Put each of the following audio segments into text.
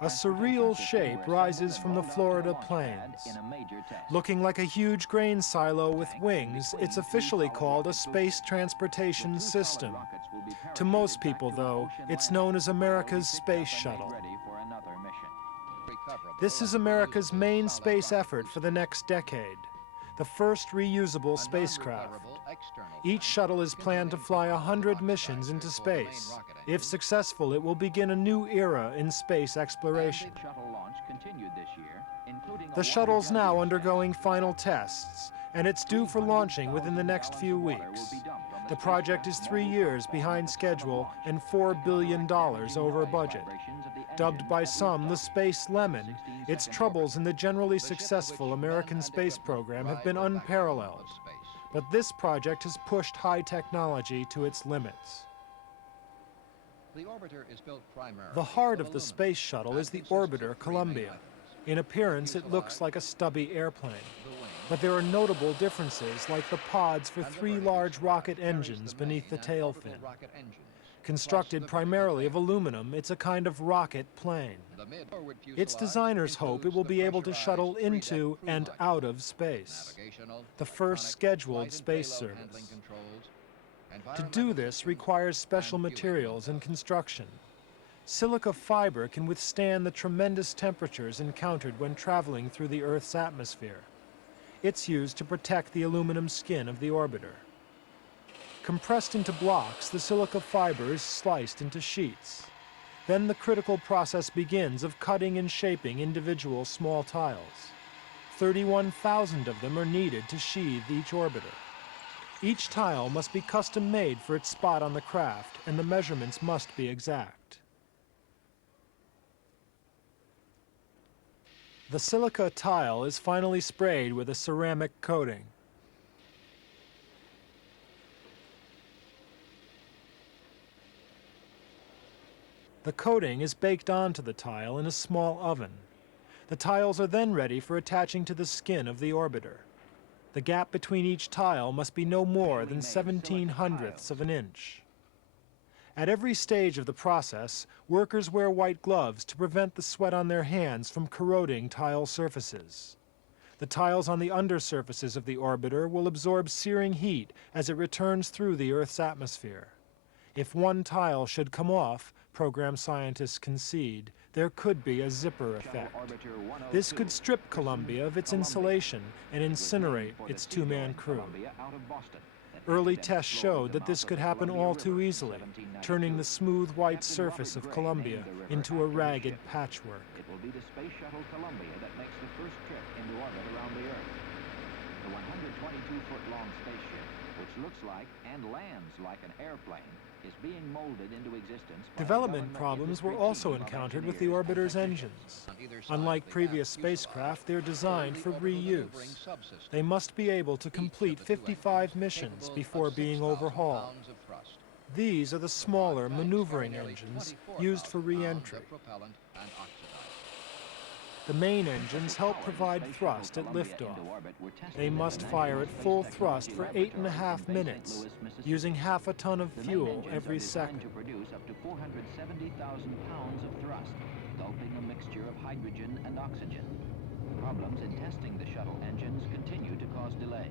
A surreal shape rises from the Florida plains. Looking like a huge grain silo with wings, it's officially called a space transportation system. To most people, though, it's known as America's Space Shuttle. This is America's main space effort for the next decade, the first reusable spacecraft. Each shuttle is planned to fly 100 missions into space. If successful, it will begin a new era in space exploration. The shuttle's now undergoing final tests, and it's due for launching within the next few weeks. The project is 3 years behind schedule and $4 billion over budget. Dubbed by some the Space Lemon, its troubles in the generally successful American space program have been unparalleled. But this project has pushed high technology to its limits. The heart of the space shuttle is the orbiter Columbia. In appearance, it looks like a stubby airplane. But there are notable differences, like the pods for 3 large rocket engines beneath the tail fin. Constructed primarily of aluminum, it's a kind of rocket plane. Its designers hope it will be able to shuttle into and out of space, the first scheduled space service. To do this requires special materials and construction. Silica fiber can withstand the tremendous temperatures encountered when traveling through the Earth's atmosphere. It's used to protect the aluminum skin of the orbiter. Compressed into blocks, the silica fiber is sliced into sheets. Then the critical process begins of cutting and shaping individual small tiles. 31,000 of them are needed to sheathe each orbiter. Each tile must be custom made for its spot on the craft, and the measurements must be exact. The silica tile is finally sprayed with a ceramic coating. The coating is baked onto the tile in a small oven. The tiles are then ready for attaching to the skin of the orbiter. The gap between each tile must be no more than 17/100ths of an inch. At every stage of the process, workers wear white gloves to prevent the sweat on their hands from corroding tile surfaces. The tiles on the undersurfaces of the orbiter will absorb searing heat as it returns through the Earth's atmosphere. If one tile should come off, program scientists concede, there could be a zipper effect. This could strip Columbia of its insulation and incinerate its 2-man crew. Early tests showed that this could happen all too easily, turning the smooth white surface of Columbia into a ragged patchwork. It will be the Space Shuttle Columbia that makes the first trip into orbit around the Earth. The 122-foot-long spaceship, which looks like and lands like an airplane, is being molded into existence. Development problems were also encountered with the orbiter's engines. Unlike previous spacecraft, they're designed for reuse. They must be able to complete 55 missions before being overhauled. These are the smaller maneuvering engines used for re-entry. The main engines help provide thrust at liftoff. They must fire at full thrust for 8.5 minutes, using half a ton of fuel every second. To produce up to 470,000 pounds of thrust, gulping a mixture of hydrogen and oxygen. Problems in testing the shuttle engines continue to cause delays.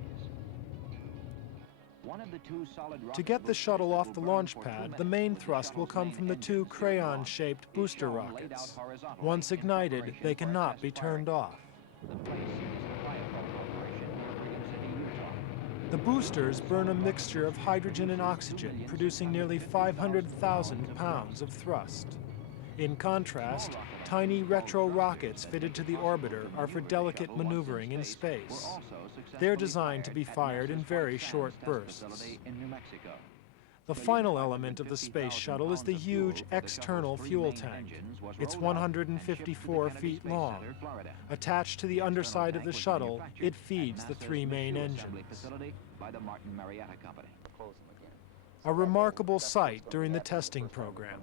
One of the 2 solid To get the shuttle off the launch pad, the main thrust will come from the 2 crayon-shaped booster rockets. Once ignited, they cannot be turned off. The boosters burn a mixture of hydrogen and oxygen, producing nearly 500,000 pounds of thrust. In contrast, tiny retro rockets fitted to the orbiter are for delicate maneuvering in space. They're designed to be fired in very short bursts. The final element of the space shuttle is the huge external fuel tank. It's 154 feet long. Attached to the underside of the shuttle, it feeds the 3 main engines. A remarkable sight during the testing program.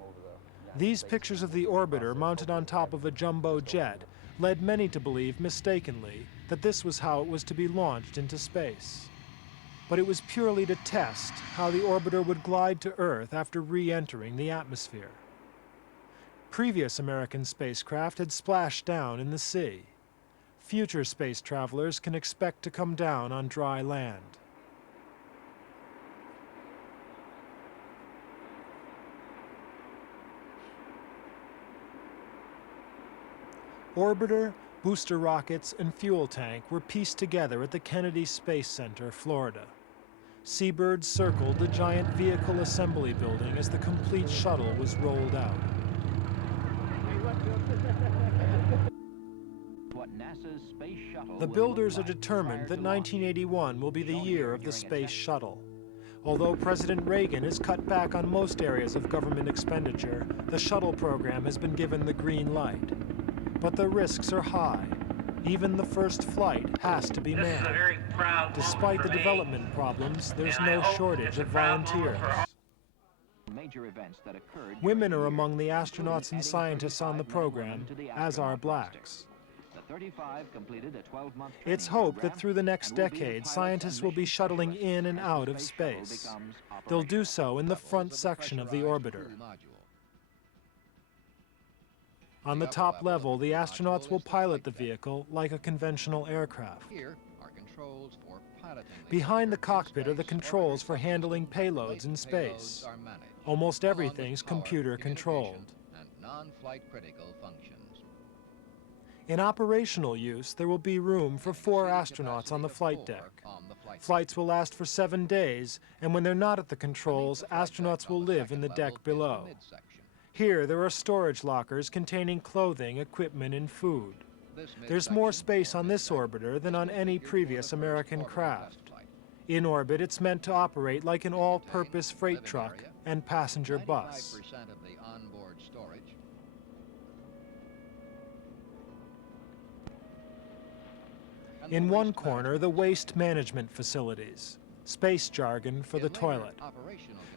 These pictures of the orbiter mounted on top of a jumbo jet led many to believe mistakenly that this was how it was to be launched into space. But it was purely to test how the orbiter would glide to Earth after re-entering the atmosphere. previous American spacecraft had splashed down in the sea. Future space travelers can expect to come down on dry land. Orbiter, booster rockets, and fuel tank were pieced together at the Kennedy Space Center, Florida. Seabirds circled the giant vehicle assembly building as the complete shuttle was rolled out. What NASA's Space Shuttle The will builders are look like determined prior that to launch. 1981 will be the Shown year here of the during a Space test. Shuttle. Although President Reagan has cut back on most areas of government expenditure, the shuttle program has been given the green light. But the risks are high. Even the first flight has to be This is a manned. very proud Despite moment the for me, development problems, there's and I no hope shortage it's a of proud moment volunteers. for all. Major events that occurred Women during are the among the year, astronauts and including scientists on the adding 35 men and program, women to the as are astronaut blacks. roster. The 35 completed a 12-month It's training hoped that program through the next and will be the decade, pilots scientists and will be mission shuttling specialists in and as the out of Space Shuttle space. becomes They'll do operational. so in the front section of the orbiter. On the top level, the astronauts will pilot the vehicle like a conventional aircraft. Behind the cockpit are the controls for handling payloads in space. Almost everything's computer controlled. In operational use, there will be room for 4 astronauts on the flight deck. Flights will last for 7 days, and when they're not at the controls, astronauts will live in the deck below. Here, there are storage lockers containing clothing, equipment, and food. There's more space on this orbiter than on any previous American craft. In orbit, it's meant to operate like an all-purpose freight truck and passenger bus. In one corner, the waste management facilities, space jargon for the toilet.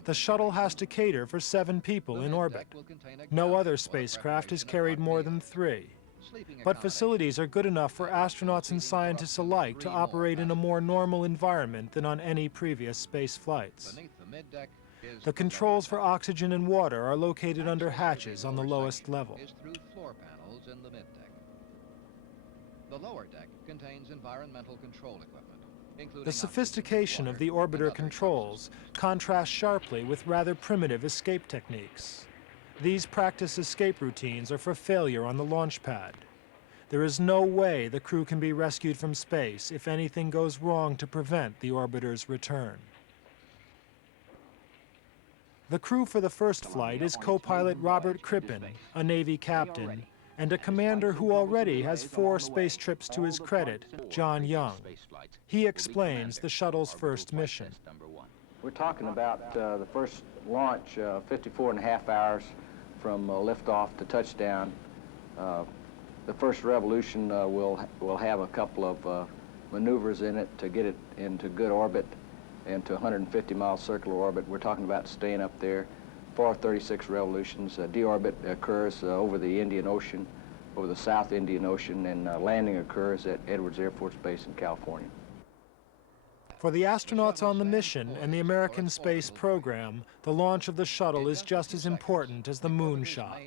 The shuttle has to cater for 7 people in orbit. No other spacecraft has carried more than 3. But facilities are good enough for astronauts and scientists alike to operate in a more normal environment than on any previous space flights. The controls for oxygen and water are located under hatches on the lowest level. The lower deck contains environmental control equipment, including The sophistication of the orbiter controls contrasts sharply with rather primitive escape techniques. These practice escape routines are for failure on the launch pad. There is no way the crew can be rescued from space if anything goes wrong to prevent the orbiter's return. The crew for the first flight is co-pilot Robert Crippen, a Navy captain, and a commander who already has 4 space trips to his credit, John Young. He explains the shuttle's first mission. We're talking about the first launch, 54 and a half hours from liftoff to touchdown. The first revolution will have a couple of maneuvers in it to get it into good orbit, into 150-mile circular orbit. We're talking about staying up there for 36 revolutions. Deorbit occurs over the Indian Ocean, over the South Indian Ocean, and landing occurs at Edwards Air Force Base in California. For the astronauts on the mission and the American space program, the launch of the shuttle is just as important as the moon shot.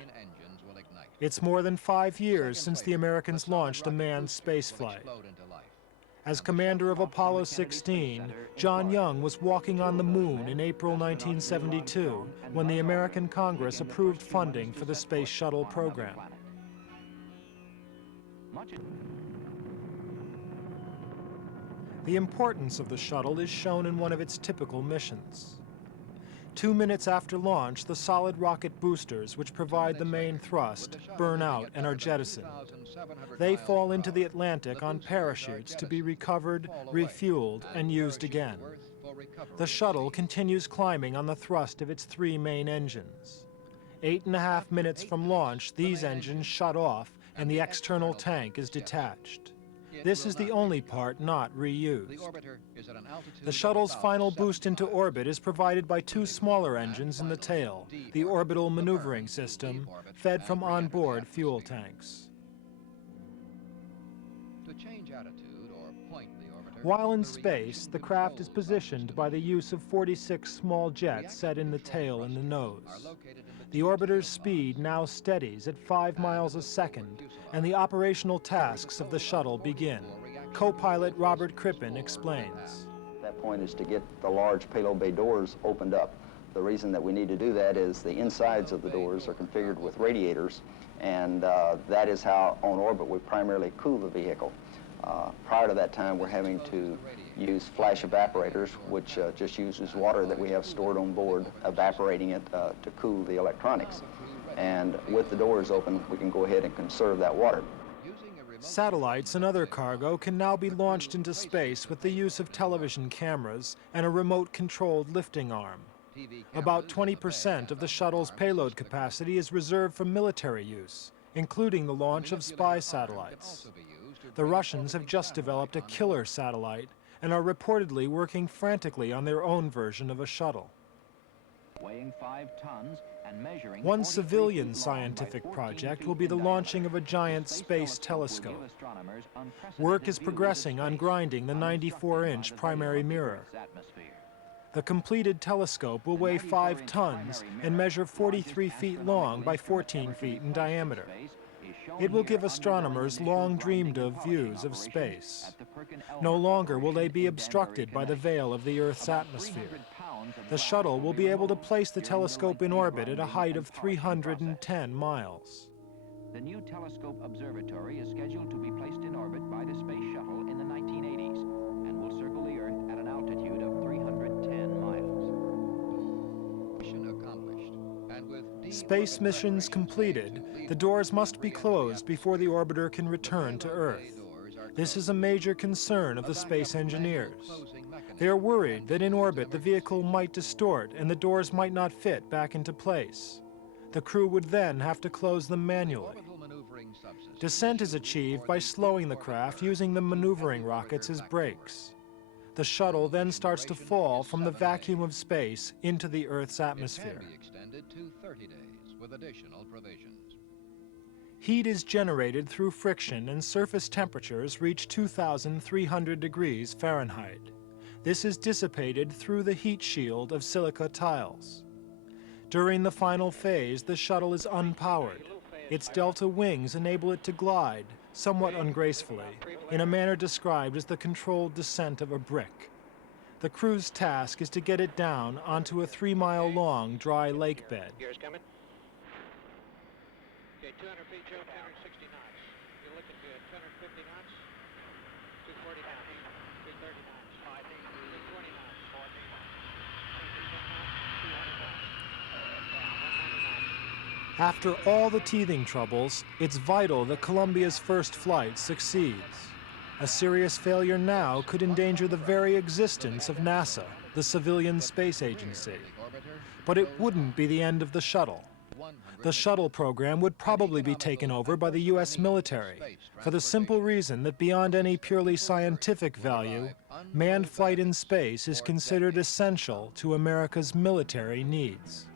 It's more than 5 years since the Americans launched a manned spaceflight. As commander of Apollo 16, John Young was walking on the moon in April 1972 when the American Congress approved funding for the Space Shuttle program. The importance of the shuttle is shown in one of its typical missions. 2 minutes after launch, the solid rocket boosters, which provide the main thrust, burn out and are jettisoned. They fall into the Atlantic on parachutes to be recovered, refueled, and used again. The shuttle continues climbing on the thrust of its 3 main engines. 8.5 minutes from launch, these engines shut off and the external tank is detached. This is the only part not reused. The shuttle's final boost into orbit is provided by 2 smaller engines in the tail, the orbital maneuvering system, fed from onboard fuel tanks. While in space, the craft is positioned by the use of 46 small jets set in the tail and the nose. The orbiter's speed now steadies at 5 miles a second, and the operational tasks of the shuttle begin. Co-pilot Robert Crippen explains. That point is to get the large payload bay doors opened up. The reason that we need to do that is the insides of the doors are configured with radiators, and that is how on orbit we primarily cool the vehicle. Prior to that time, we're having to use flash evaporators, which just uses water that we have stored on board, evaporating it to cool the electronics. And with the doors open, we can go ahead and conserve that water. Satellites and other cargo can now be launched into space with the use of television cameras and a remote-controlled lifting arm. About 20% of the shuttle's payload capacity is reserved for military use, including the launch of spy satellites. The Russians have just developed a killer satellite and are reportedly working frantically on their own version of a shuttle. Weighing 5 tons and measuring One civilian scientific project will be the launching of a giant space telescope. Work is progressing on grinding the 94-inch primary mirror. The completed telescope will weigh 5 tons and measure 43 feet long by 14 feet in diameter. It will give astronomers long dreamed of views of space. No longer will they be obstructed by the veil of the Earth's atmosphere. The shuttle will be able to place the telescope in orbit at a height of 310 miles. The new telescope observatory is scheduled to be placed in orbit by the Space Shuttle in the 1980s and will circle the Earth at an altitude of 310 miles. Mission accomplished. And with Space missions completed, the doors must be closed before the orbiter can return to Earth. This is a major concern of the space engineers. They are worried that in orbit the vehicle might distort and the doors might not fit back into place. The crew would then have to close them manually. Descent is achieved by slowing the craft using the maneuvering rockets as brakes. The shuttle then starts to fall from the vacuum of space into the Earth's atmosphere. It can be extended to 30 days with additional provisions. Heat is generated through friction and surface temperatures reach 2,300 degrees Fahrenheit. This is dissipated through the heat shield of silica tiles. During the final phase, the shuttle is unpowered. Its delta wings enable it to glide, somewhat ungracefully, in a manner described as the controlled descent of a brick. The crew's task is to get it down onto a 3-mile-long dry lake bed. Gears coming. Okay, 200 feet, Joe, 260 knots. You're looking good. 250 knots, 240 knots, 230 knots, 220 knots, 200 knots. After all the teething troubles, it's vital that Columbia's first flight succeeds. A serious failure now could endanger the very existence of NASA, the civilian space agency. But it wouldn't be the end of the shuttle. The shuttle program would probably be taken over by the U.S. military, for the simple reason that beyond any purely scientific value, manned flight in space is considered essential to America's military needs.